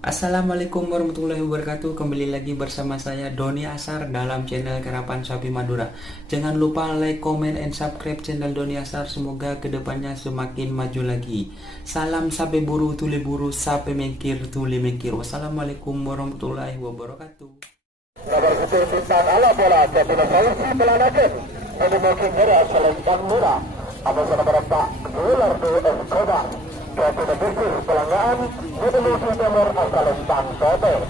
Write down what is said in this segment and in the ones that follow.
Assalamualaikum warahmatullahi wabarakatuh. Kembali lagi bersama saya Doni Asar dalam channel Karapan Sapi Madura. Jangan lupa like, comment, and subscribe channel Doni Asar. Semoga kedepannya semakin maju lagi. Salam sapi buru tuli buru, sapi mengkir tuli mengkir. Wassalamualaikum warahmatullahi wabarakatuh. Nomor putih bintang ala bola Kabupaten Sulawesi Selatan. Ini mungkin dari asal Bintang Murah. Apa sana berapa dolar do Escobar. Kabupaten bisnis pelanggan Murtajih Timur asal Bintang Timur.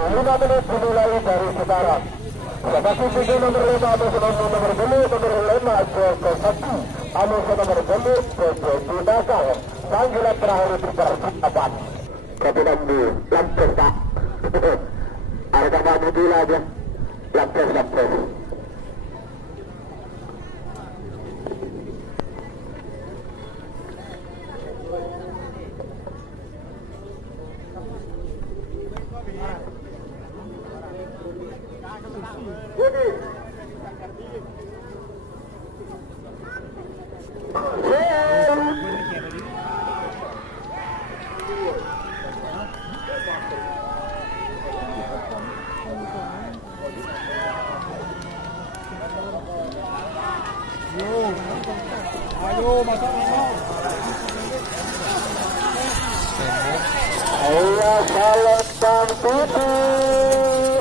5 menit dimulai dari sekarang. Sebagai tiga nomor 5 atau nomor 2 nomor 5 Joko Sakti atau nomor 2 Joko Tanggal. Panggilan terakhir dipersiapkan. Kabupaten di Lampung Pak. Harga maju dulu aja. Lampung.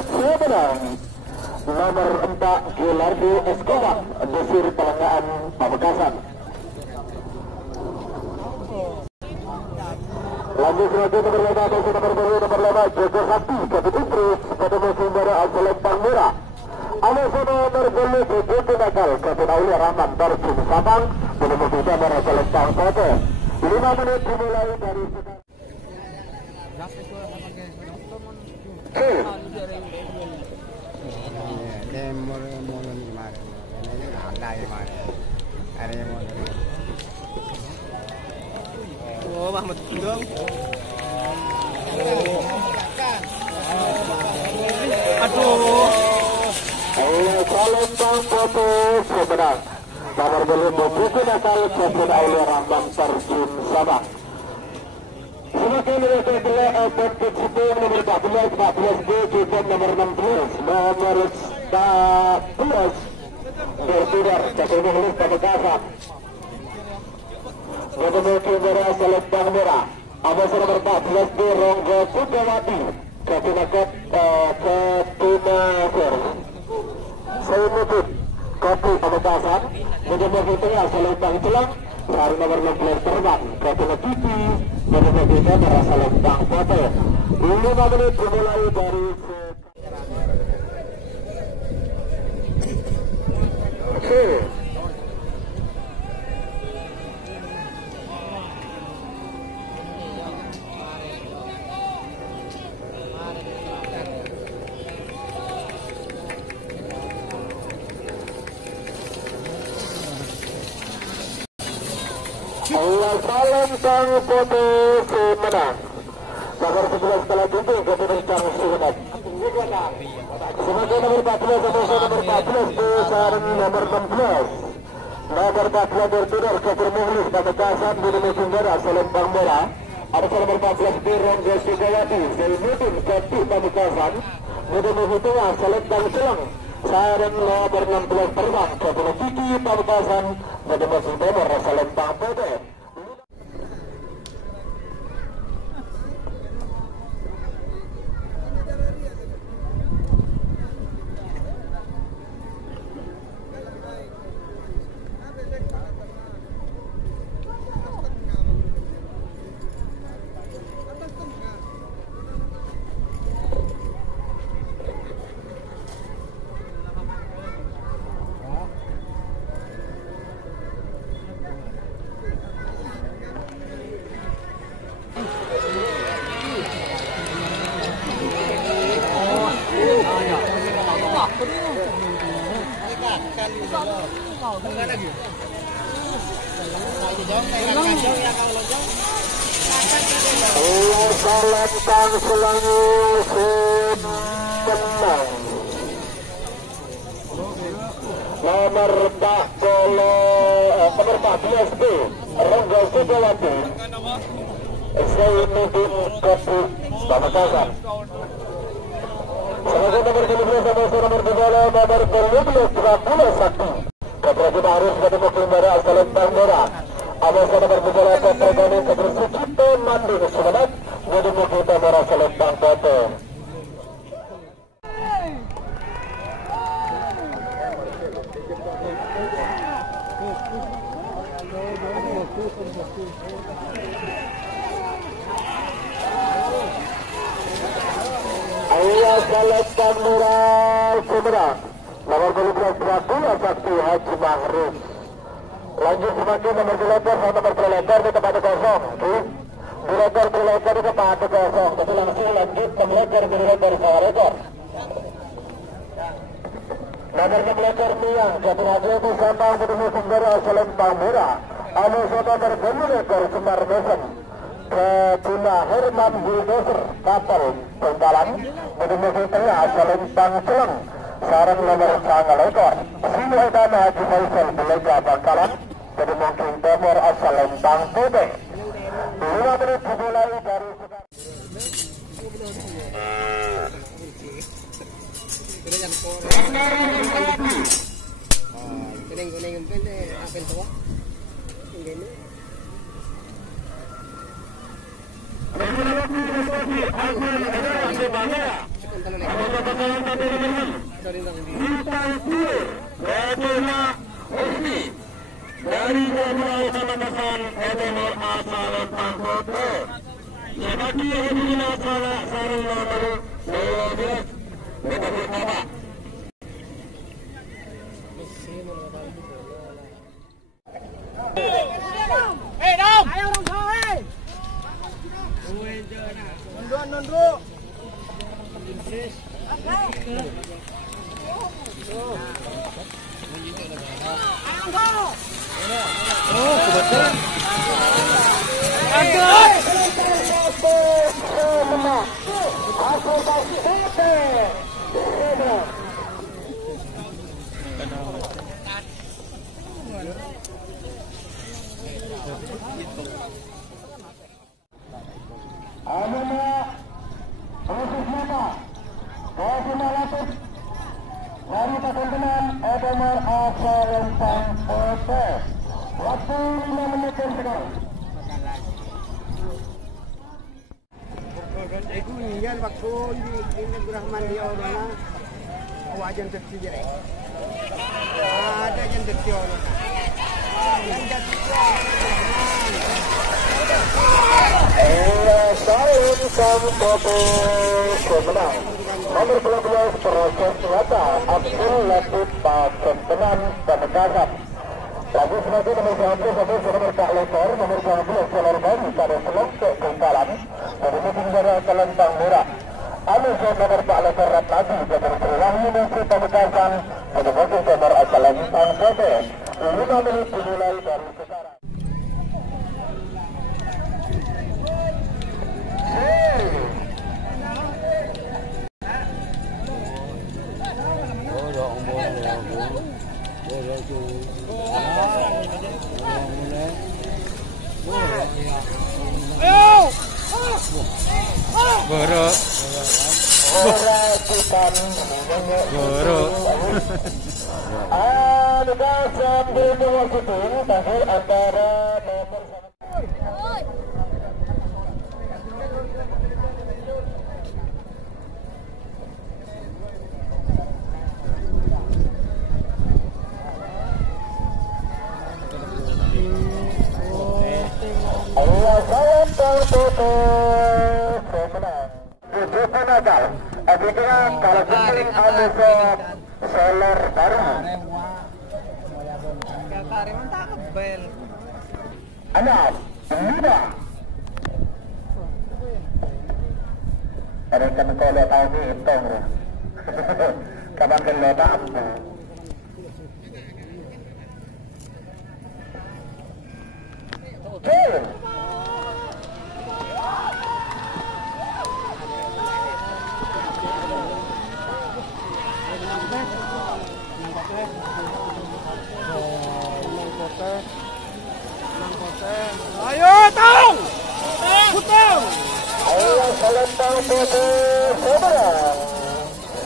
Pemenang nomor 4 Gilardo Escobar desir Pemenang Pamekasan. Lanjut nomor 5 atau nomor 2 nomor 5 Joko Sakti Kabupaten pada musim baru asal Bintang Murah. Ada nomor 2 Joko Tanggal Kabupaten oleh Rahman Bintang Samudera pada musim baru asal Bintang Timur. 5 menit dimulai dari sekarang. Oh, Mahmud dong. Aduh. Salam bang foto sebenang. Nomor belum buku nakal Kapten oleh Rahman terjun Sabang. Semakin lebih nomor 14 B juga nomor 16 nomor 14 bertudar Kapten Pamekasan. Kemudian dari asal Bintang Murah. Abas nomor 14 B Ronggo Sukawati Kapten saya nutut Kopi Pamekasan. Kemudian itu asal Bintang Celang. Hari nomor 16 terbang Kapten Kiki nomor 3 berasal Bintang Foto. 5 menit dimulai dari Allah salam sang foto Pemenang. Nomor 11 kalah tujuh Kapten Karesidenan. Sebagai nomor 14 atau nomor 14 sarang nomor 16. Nomor 14 bertudar Kapten Pamekasan di musim baru asal Bintang Murah. Ada nomor 14 B Ronggo Sukawati Zainuddin Kapten Pamekasan. Kemudian itu asal Bintang Celang. Sarang nomor 16 terbang Kapten Kiki Pamekasan pada musim baru asal Bintang Foto. Salam sang selanjutnya menang. Nomor 14 B Rangga Sukawati Zainuddin Kapten Pamekasan. Selanjutnya nomor 12 sama nomor 2 nomor 12 Dragula sakti. Keberagaman harus bertemu kelembara asal Bandara. Ada nomor 2 Pemenang kebersuci Pemenang semangat bertemu kelembara asal Bandara. Ayah Selatan Murah Pemenang nomor 12 Dragula sakti Haji Mahrus. Lanjut semakin nomor 8 nomor berlebar di tempat kosong. Berlebar di tempat kosong. Tapi langsung lanjut memelebar berlebar bawah rekor. Nomor memelebar Miang jatuh hati itu sama bertemu Sembara Selempang Merah. Anu soto bergelir Semar Mesen. Ketuna Herman Bulldozer kapal Penggalan menemukan tengah Selempang Seleng sarang nomor tanggal ekor Singa Dana Haji Faisal Belega Bangkalan menemukan nomor Selempang Putih 5 menit dimulai dari sekarang. Dari Pulau Pamekasan, nomor asal Tangkoto. Sebagai hubungan salah sarung nomor 12, nomor Babak. Dong! Ayo dong, hei! Nunduk. Bisnis. Oh, kebetulan. Aduh. Dari pasangan nomor asal Lempang Putih. Waktu 5 menit sekarang. Aku ninggal waktu di negara Mandia orang wajan tersijer. Ada yang tersijer. Saung Kabupaten Pemenang nomor 12 proses nyata Abdul Latif Pemenang Pamekasan. Lagu sebagai nomor 11 nomor Pak Lekor nomor 12 Selor Baru pada selongsong Kengkalan dari Madura Selempang Merah. Anu nomor Pak Lekor Ratnadi dari Pulau Madura Pamekasan menemukan nomor asal Bintang Timur. 5 menit dimulai dari sekarang. Guru. Kalau penting ada Selor Baru. Anak, muda. Ada kan kalau tahu ni hitung. Kapan kalau tak apa. Okay. Ayo, tong! Putong! Ayo, salam Salempang Kota Pemenang.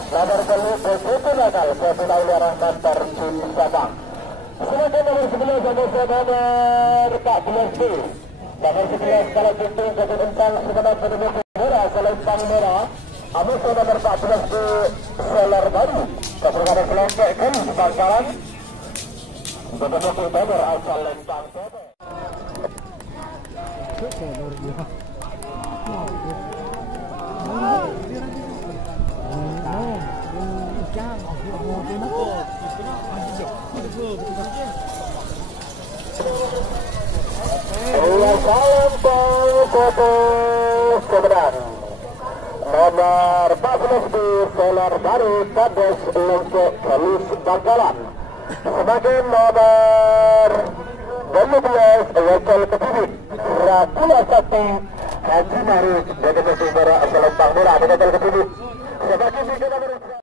Nomor 10 nakal Kota Karesidenan terjun Babak. Selanjutnya nomor 11 ada nomor 14B. Nomor 11 kalau pintu Kota Bintang sebenarnya penduduk merah Salempang merah. Amus nomor 14B Selor Baru. Keperluan selengkapkan bangkalan. Penduduk utama asal Lempang Kota. Pemenang nomor 14 di Selor Baru kades lengkap kalis bangkalan. Sebagai nomor 12 wakil ketujuh Dragula sakti Haji Marus dari Madura